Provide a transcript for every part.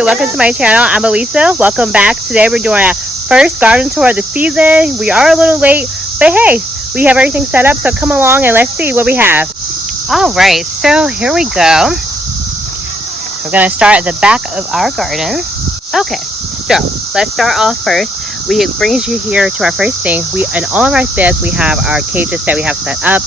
you? Welcome to my channel. I'm Alisa. Welcome back. Today we're doing our first garden tour of the season. We are a little late, but hey, we have everything set up, so come along and let's see what we have. All right, so here we go. We're going to start at the back of our garden. Okay, so let's start off first. It brings you here to our first thing. In all of our beds, we have our cages that we have set up.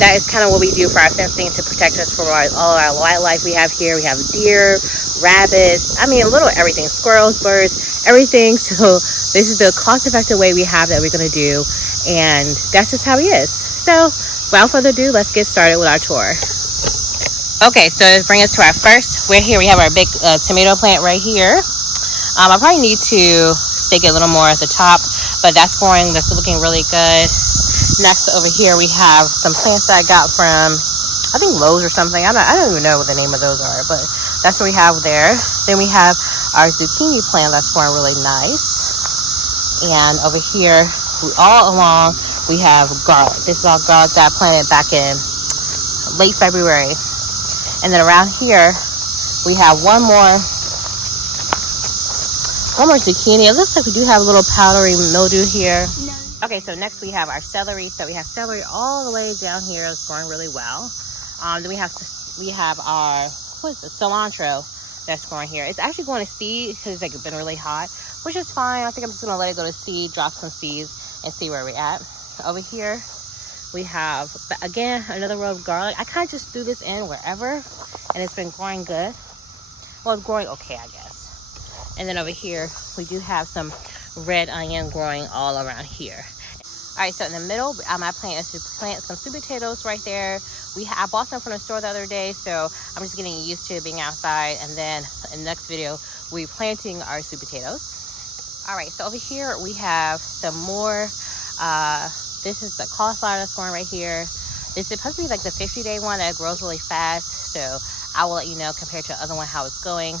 That is kind of what we do for our fencing to protect us from all our wildlife we have here. We have deer, rabbits, a little everything, squirrels, birds, everything. So this is the cost-effective way we have that we're going to do, and that's just how he is. So without further ado, let's get started with our tour. Okay, so to bring us to our first, we have our big tomato plant right here. I probably need to stake it a little more at the top, but that's growing. That's looking really good. Next over here, we have some plants that I got from, I think Lowe's or something. I don't even know what the name of those are, but that's what we have there. Then we have our zucchini plant that's growing really nice. And over here, all along, we have garlic. This is all garlic that I planted back in late February. And then around here, we have one more zucchini. It looks like we do have a little powdery mildew here. No. Okay, so next we have our celery. So we have celery all the way down here. It's growing really well. Then we have our cilantro that's growing here. It's actually going to seed because it's been really hot, which is fine. I think I'm just going to let it go to seed, drop some seeds, and see where we're at. Over here, we have, again, another row of garlic. I kind of just threw this in wherever, and it's been growing good. Well, it's growing okay, I guess. And then over here, we do have some red onion growing all around here. All right, so in the middle, my plan is to plant some sweet potatoes right there. I bought some from the store the other day, so I'm just getting used to being outside. And then in the next video, we're planting our sweet potatoes. All right, so over here, we have some more. This is the cauliflower that's growing right here. This is supposed to be like the 50-day one that grows really fast, so I will let you know compared to the other one how it's going.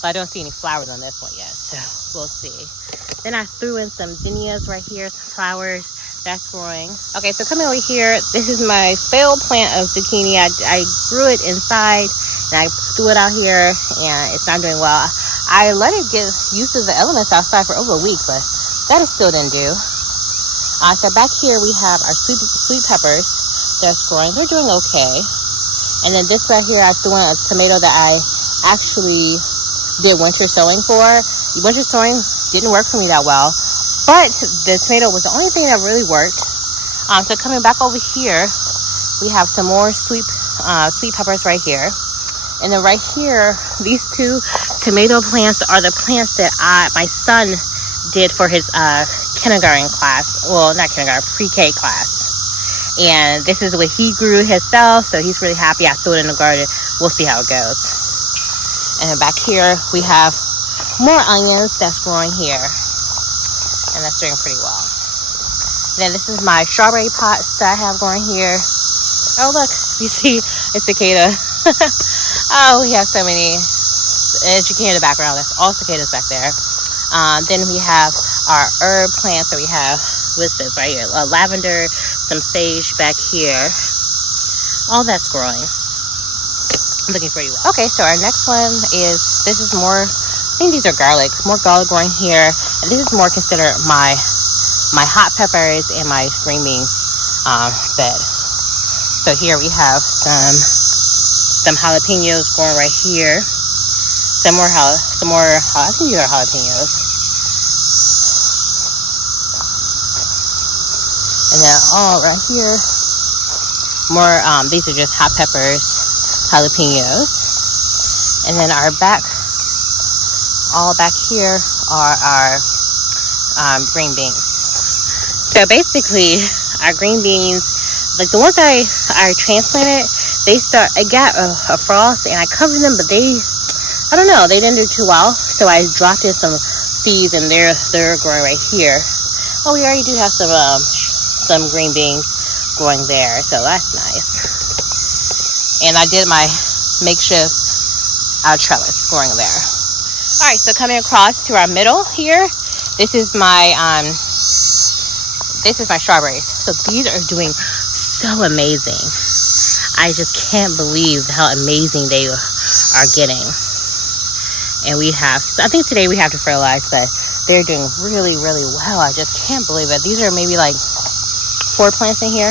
But I don't see any flowers on this one yet, so we'll see. Then I threw in some zinnias right here, some flowers. That's growing. Okay, so coming over here, this is my failed plant of zucchini. I grew it inside, and I threw it out here, and it's not doing well. I let it get used to the elements outside for over a week, but that still didn't do. So back here, we have our sweet peppers that's growing. They're doing okay. And then this right here, I threw in a tomato that I actually did winter sowing for. Winter sowing didn't work for me that well, but the tomato was the only thing that really worked. So coming back over here, we have some more sweet peppers right here. And then right here, these two tomato plants are the plants that my son did for his kindergarten class. Well, not kindergarten, pre-K class. And this is what he grew himself, so he's really happy. I threw it in the garden. We'll see how it goes. And then back here, we have more onions that's growing here. And that's doing pretty well. Then this is my strawberry pots that I have growing here. Oh, look, you see a cicada. Oh, we have so many. As you can hear in the background, that's all cicadas back there. Then we have our herb plants that we have with this right here. Lavender, some sage back here. All that's growing. Looking pretty well. Okay, so our next one is, this is more, I think these are garlic, more garlic growing here. And this is more considered my hot peppers and my green bean bed. So here we have some jalapenos growing right here. Some more, I think these are jalapenos. And then all right here, more, these are just hot peppers. Jalapenos. And then all back here are our green beans. So basically our green beans, like the ones I transplanted, I got a frost and I covered them, but I don't know, they didn't do too well. So I dropped in some seeds and they're growing right here. Oh, we already do have some green beans growing there, so that's nice. And I did my makeshift trellis growing there. All right, so coming across to our middle here, this is my strawberries. So these are doing so amazing. I just can't believe how amazing they are getting. And we have, I think today we have to fertilize, but they're doing really, really well. I just can't believe it. These are maybe like 4 plants in here.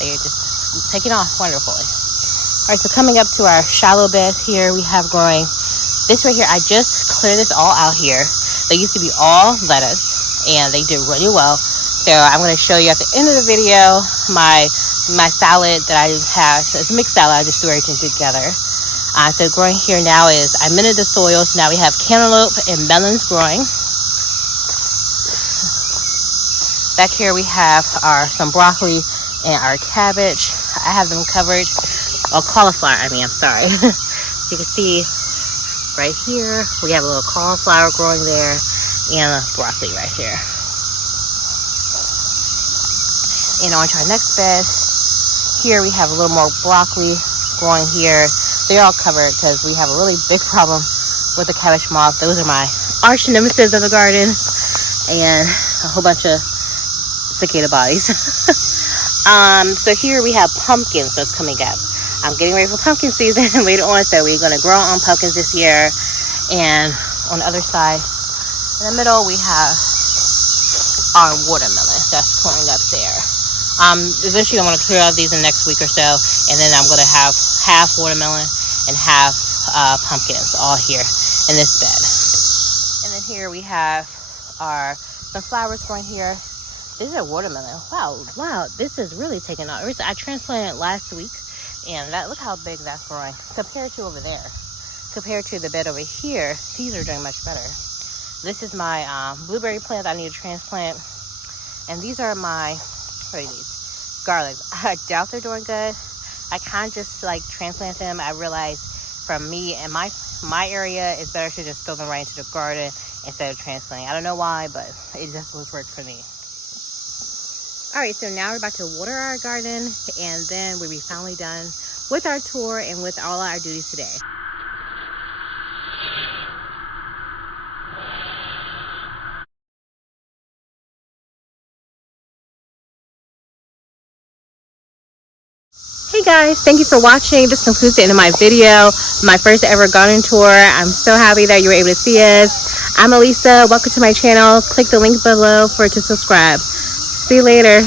They're just taking off wonderfully. All right, so coming up to our shallow beds here, we have growing this right here. I just cleared this all out here. They used to be all lettuce, and they did really well. So I'm going to show you at the end of the video my salad that I have. So it's a mixed salad. I just threw everything together. So growing here now is, I minted the soil, so now we have cantaloupe and melons growing. Back here we have some broccoli and our cabbage. I have them covered, cauliflower, I'm sorry. You can see right here, we have a little cauliflower growing there and a broccoli right here. And on to our next bed, here we have a little more broccoli growing here. They're all covered because we have a really big problem with the cabbage moth. Those are my arch nemesis of the garden, and a whole bunch of cicada bodies. So here we have pumpkins that's coming up. I'm getting ready for pumpkin season later on, so we're going to grow on pumpkins this year. And on the other side, in the middle, we have our watermelon that's growing up there. Eventually I'm going to clear out these in the next week or so, and then I'm going to have half watermelon and half pumpkins all here in this bed. And then here we have some flowers growing here. This is a watermelon. Wow, this is really taking off. I transplanted it last week, and look how big that's growing compared to over there. Compared to the bed over here, these are doing much better. This is my blueberry plant I need to transplant, and these are my garlic. I doubt they're doing good. I kind of just like transplant them. I realized from me and my area, it's better to just throw them right into the garden instead of transplanting. I don't know why, but it just was worked for me. All right, so now we're about to water our garden, and then we'll be finally done with our tour and with all our duties today. Hey guys, thank you for watching. This concludes the end of my video, my first ever garden tour. I'm so happy that you were able to see us. I'm Alisa. Welcome to my channel. Click the link below to subscribe. See you later.